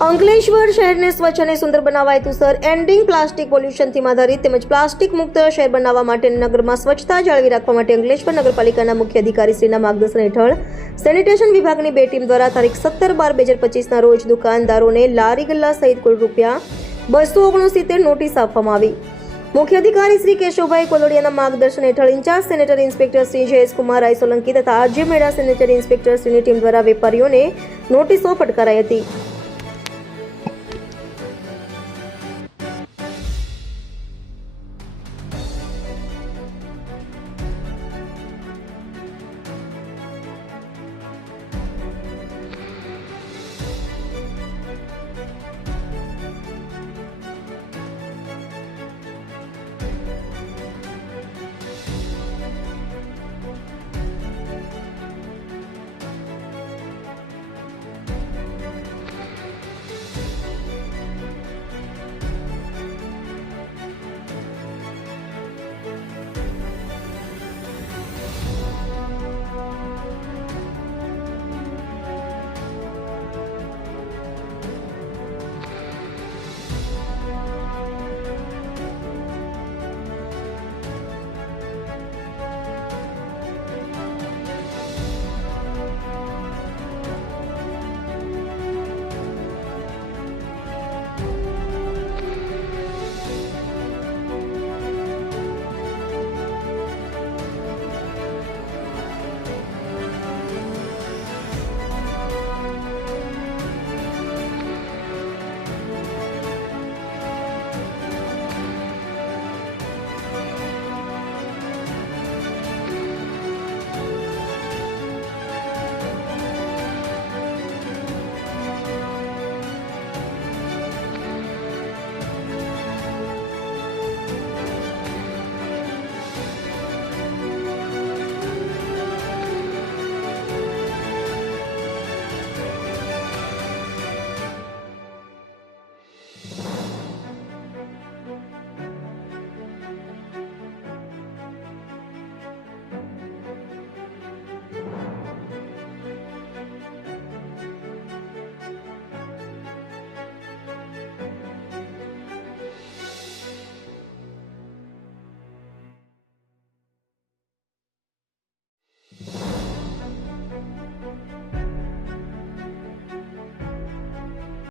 અંકલેશ્વર શહેરને સ્વચ્છ અને સુંદર બનાવવા હેતુસર એન્ડિંગ પ્લાસ્ટિક પોલ્યુશન થીમ આધારિત તેમજ પ્લાસ્ટિક મુક્ત શહેર બનાવવા માટે નગરમાં સ્વચ્છતા જાળવી રાખવા માટે અંકલેશ્વર નગરપાલિકાના મુખ્ય અધિકારી શ્રીના માર્ગદર્શન હેઠળ સેનિટેશન વિભાગની બે ટીમ દ્વારા તારીખ સત્તર બાર બે હજાર પચીસના રોજ દુકાનદારોને લારી ગલ્લા સહિત કુલ રૂપિયા બસો ઓગણસિત્તેર નોટિસ આપવામાં આવી. મુખ્ય અધિકારી શ્રી કેશવભાઈ કોલોડિયાના માર્ગદર્શન હેઠળ in-charge sanitary inspector Shri Jayeshkumar Rai Solanki તથા આરજે મેળા સેનેટરી ઇન્સ્પેક્ટર શ્રીની ટીમ દ્વારા વેપારીઓને નોટિસો ફટકારાઈ હતી.